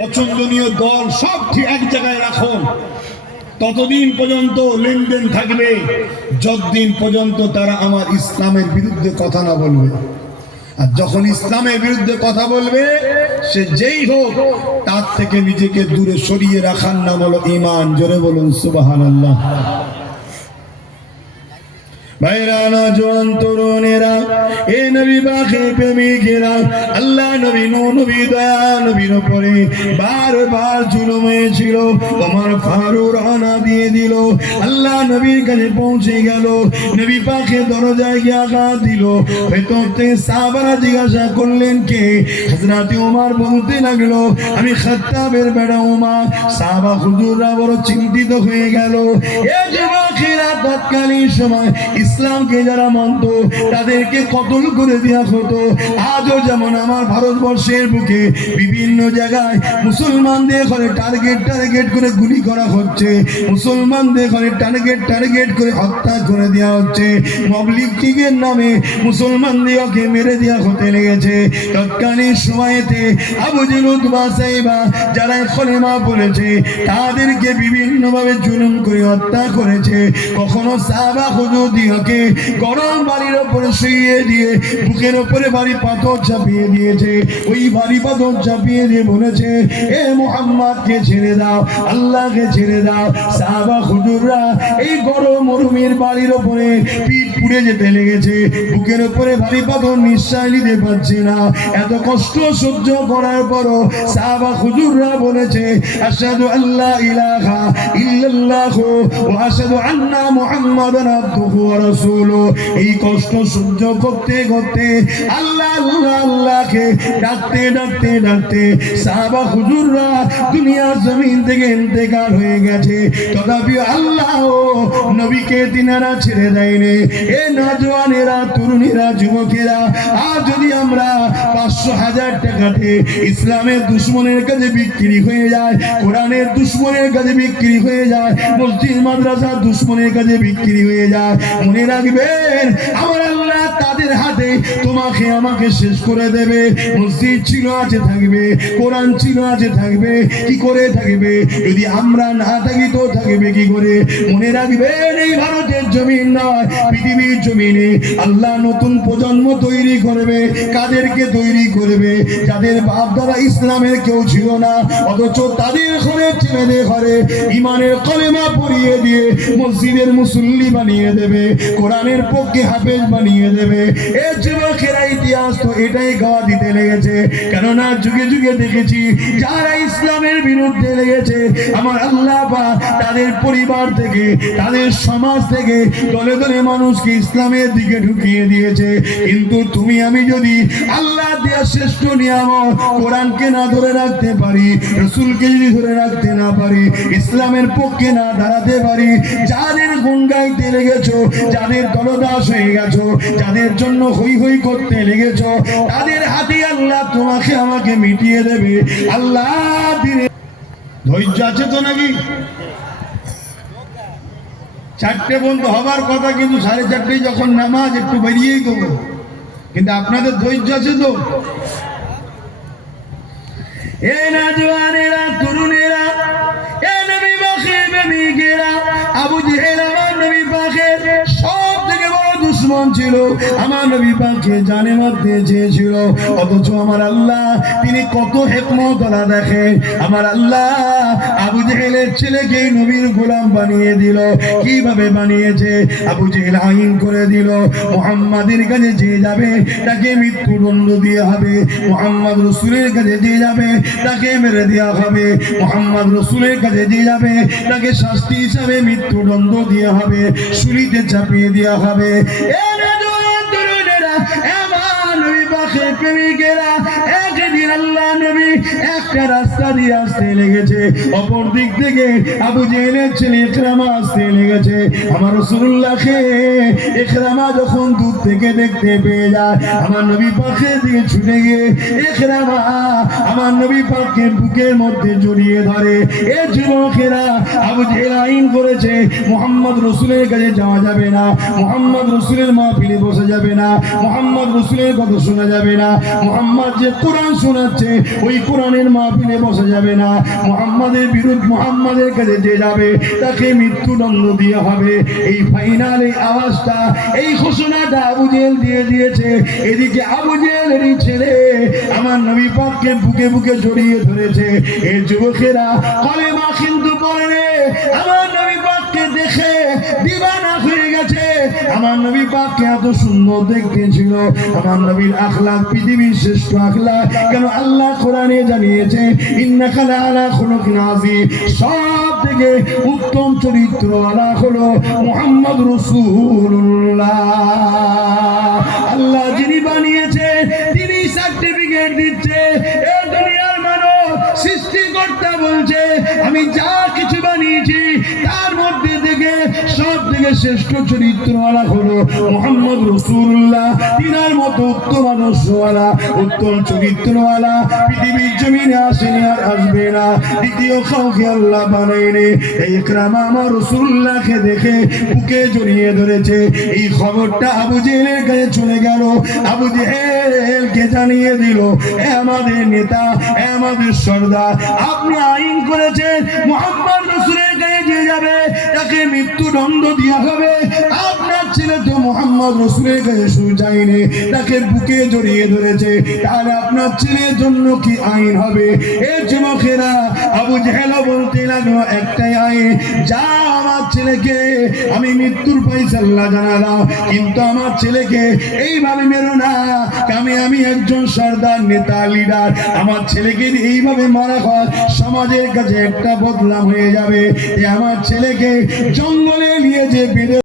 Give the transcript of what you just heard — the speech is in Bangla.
পছন্দনীয় দল সব ঠিক এক জায়গায় রাখুন, ততদিন পর্যন্ত লেনদেন থাকবে যতদিন পর্যন্ত তারা আমার ইসলামের বিরুদ্ধে কথা না বলবে। আর যখন ইসলামের বিরুদ্ধে কথা বলবে, সে যেই হোক, তার থেকে নিজেকে দূরে সরিয়ে রাখার নাম হলো ঈমান। জোরে বলুন সুবহানাল্লাহ। ভাইরানা জোয়ান তরুণেরা, এ নবী পাকের প্রেমিকেরা, আল্লাহ নবী নবী দয়া নবীর উপরে বারবার জুলুম হয়েছিল। ওমর ফারুক রানা দিয়ে দিল, আল্লাহ নবীর কাছে পৌঁছে গেল। নবী পাকের দরজায় গিয়ে আঘাত দিল। ভেতর থেকে সাহাবারা জিজ্ঞাসা করলেন কে? হযরত ওমর বলতে লাগলো, আমি খাত্তাবের বেটা ওমর। সাহাবা হুজুররা বড় চিন্তিত হয়ে গেল। এ যুবকেরা, তৎকালীন সময় ইসলামকে যারা মানত তাদেরকে কতল করে দেওয়া হতো। আজও যেমন আমার ভারতবর্ষের বুকে বিভিন্ন জায়গায় মুসলমানদের ঘরে টার্গেট করে গুলি করা হচ্ছে, মুসলমানদের ঘরে টার্গেট করে হত্যা করে দেওয়া হচ্ছে। মবলিগের নামে মুসলমানদেরকে মেরে দেওয়া হতে লেগেছে। তৎকালীন সময়তে আবু জেল উতবা সাইবা যারা কলেমা বলেছে তাদেরকে বিভিন্নভাবে জুলুম করে হত্যা করেছে। কখনো সাহাবা হুজুরদিওকে গরম বাড়ির উপরে শুইয়ে দিয়ে বুকের উপরে ভারী পাথর চাপিয়ে দিয়েছে। ওই ভারী পাথর চাপিয়ে দিয়ে বলেছে, এ মুহাম্মদকে ছেড়ে দাও, আল্লাহকে ছেড়ে দাও। সাহাবা হুজুররা এই গরম মরুমির বাড়ির উপরে পিঠ পুড়ে যেতে লেগেছে। বুকের উপরে ভারী পাথর, নিঃশ্বাস নিতে পারছে না। এত কষ্ট সহ্য করার পরও সাহাবা হুজুররা বলেছে, আশহাদু আল্লা ইলাহা ইল্লাল্লাহ ওয়া আশহাদু আন্না মুহাম্মাদান আবদুহু ওয়া রাসূলুহু। এই কষ্ট সহ্য করতে করতে আল্লাহকে ডাকতে সাহাবা হুজুররা দুনিয়ার জমিন থেকে ইন্তেকাল হয়ে গেছে। তথাপি আল্লাহ নবীকে তিনারা ছেড়ে দেয়নি। এ নওজওয়ানেরা, তরুণীরা, যুবকেরা, আজ যদি আমরা 500,000 টাকাতে ইসলামের দুশ্মনের কাছে বিক্রি হয়ে যায়, কোরআনের দুশ্মনের কাছে বিক্রি হয়ে যায়, মসজিদ মাদ্রাসা দুশ্মনের কাছে বিক্রি হয়ে যায়, মনে রাখবেন আমার আল্লাহ তাদের হাতে তোমাকে আমাকে শেষ করে দেবে। মসজিদ ছিল আছে থাকবে, কোরআন ছিল আছে থাকবে, কি করে থাকবে? যদি আমরা না থাকি তো থাকবে কি করে? মনে রাখবেন এই ভারতের জমিন নয়, পৃথিবীর জমিনে আল্লাহ নতুন প্রজন্ম তৈরি করবে। কাদেরকে তৈরি করবে? যাদের বাপ দাদা ইসলামের কেউ ছিল না, অথচ তাদের ঘরে ছেলেদের ঘরে ইমানের কলেমা পড়িয়ে দিয়ে মসজিদের মুসল্লি বানিয়ে দেবে, কোরআনের পক্ষে হাফেজ বানিয়ে দেবে। এ যুবকেরা, ইতিহাস তো এটাই গাওয়া দিতে লেগেছে। কেননা যুগে যুগে দেখেছি যারা ইসলামের বিরুদ্ধে লেগেছে, আমার আল্লাহ পাক তাদের পরিবার থেকে, তাদের সমাজ থেকে দলে দলে মানুষকে ইসলামের দিকে ঢুকিয়ে দিয়েছে। কিন্তু তুমি আমি যদি আল্লাহ দেয়া শ্রেষ্ঠ নিয়ামত কোরআনকে না ধরে রাখতে পারি, রাসূলকে যদি ধরে রাখতে না পারি, ইসলামের পক্ষে না দাঁড়াতে পারি, যাদের গুণ গাইতে লেগেছো, যাদের দলদাস হয়ে গেছো, যাদের জন্য হই হই করতে লেগেছো, তাদের হাতে আল্লাহ তোমাকে আমাকে মিটিয়ে দেবে। আল্লাহ দিনে ধৈর্য আছে তো নাকি? 4টে বন্ধ হবার কথা, কিন্তু 4:30 যখন নামাজ একটু বেরিয়েই দেবো। কিন্তু আপনাদের ধৈর্য আছে তো? এ নওজওয়ানেরা, তরুণেরা, এ নবী পাকের প্রেমিকেরা, আবু জেহেল আমার নবী পাকের সব থেকে বড় দুশমন ছিল। আমার নবী পাককে জানে মারতে চেয়েছিল, অথচ আমার আল্লাহ তিনি কত হিকমত আলা দেখেন। আমার আল্লাহ আবু জেহেলের ছেলেকে নবীর গোলাম বানিয়ে দিল। কিভাবে বানিয়েছে? আবু জেহেল আইন করে দিল, মুহাম্মাদের কাছে যে যাবে তাকে মৃত্যুদণ্ড দেওয়া হবে, মুহাম্মদ রাসূলের কাছে যে যাবে তাকে মেরে দেওয়া হবে, মুহাম্মদ রাসূলের কাছে যে যাবে তাকে শাস্তি হিসাবে মৃত্যুদণ্ড দেওয়া হবে, শুলিতে চাপিয়ে দেওয়া হবে। প্রেমিকেরা, একদিন আল্লাহ নবী একটা রাস্তা দিয়ে আসতে লেগেছে, অপর দিক থেকে আবু জেহেলের ছেলে ইকরামা আসতে লেগেছে। আমার রাসূলুল্লাহকে ইকরামা যখন দূর থেকে দেখতে পেয়ে যায়, আমার নবী পাকের দিকে ছুটে গিয়ে ইকরামা আমার নবী পাককে বুকের মধ্যে জড়িয়ে ধরে। এ যুবকেরা, আবু জেহেল আইন করেছে মুহাম্মদ রাসূলের কাছে যাওয়া যাবে না, মুহাম্মদ রাসূলের মাহফিলে বসা যাবে না, মুহাম্মদ রাসূলের কথা শোনা যাবে যাবে না, মুহাম্মদ যে কোরআন শোনাচ্ছে ওই কোরআনের মাহফিলে বসা যাবে না, মুহাম্মাদের বিরুদ্ধে মুহাম্মাদের কাছে যে যাবে তাকে মৃত্যুদণ্ড দিয়ে হবে। এই ফাইনাল এই আওয়াজটা এই ঘোষণাটা আবু জেহেল দিয়ে দিয়েছে। এদিকে আবু জেহেলেরই ছেলে আমার নবী পাককে বুকে বুকে জড়িয়ে ধরেছে। এই যুবকেরা কলেমা কিন্তু পড়ে আমার নবী পাককে দেখে দিবানা হয়ে গেছে। আমার নবী পাককে এত সুন্দর দেখতে ছিল, আমার নবীর আখলাক পৃথিবীর শ্রেষ্ঠ আখলাক। কেন আল্লাহ কোরআনে জানিয়েছে ইন্নাকা লাআলা খুলুকিন আযীম, সব থেকে উত্তম চরিত্রওয়ালা হলো মুহাম্মদ রাসূলুল্লাহ। আল্লাহ যিনি বানিয়েছে তিনি সার্টিফিকেট দিচ্ছে। এই দুনিয়ার মানব সৃষ্টিকর্তা বলছে আমি যা কিছু বানিয়েছি তার মধ্যে থেকে সব থেকে শ্রেষ্ঠ চরিত্রওয়ালা হলো মুহাম্মদ রাসূলুল্লাহ। তিনার মতো উত্তম আদর্শওয়ালা উত্তম চরিত্রওয়ালা পৃথিবীর জমিনে আসেনি আর আসবে না। দ্বিতীয় কাউকে আল্লাহ বানায়নি। এই ইকরামা আমার রাসূলুল্লাহকে দেখে বুকে জড়িয়ে ধরেছে। এই খবরটা আবু জেহেলের কাছে চলে গেল। আবু জেহেলকে জানিয়ে দিল এ আমাদের নেতা, এ আমাদের সর্দার, আপনি আইন করেছেন মুহাম্মদ রাসূলের কাছে যে যাবে তাকে মৃত্যুদণ্ড দেওয়া হবে। আপনার ছেলে তো মুহাম্মদ রাসূলের কাছে শুধু যায়নি, তাকে বুকে জড়িয়ে ধরেছে, তাহলে আপনার ছেলের জন্য কি আইন হবে? এই যুবকেরা আবু জেহেল বলতে লাগলো একটাই আইন, যা আমার ছেলেকে আমি মৃত্যুর ফয়সালা জানালাম, কিন্তু আমার ছেলেকে এইভাবে মেরো না। আমি একজন সর্দার নেতা লিডার, আমার ছেলেকে এইভাবে মারা হয় সমাজের কাছে একটা বদনাম হয়ে যাবে। আমার ছেলেকে জঙ্গলে নিয়ে যে বেঁধে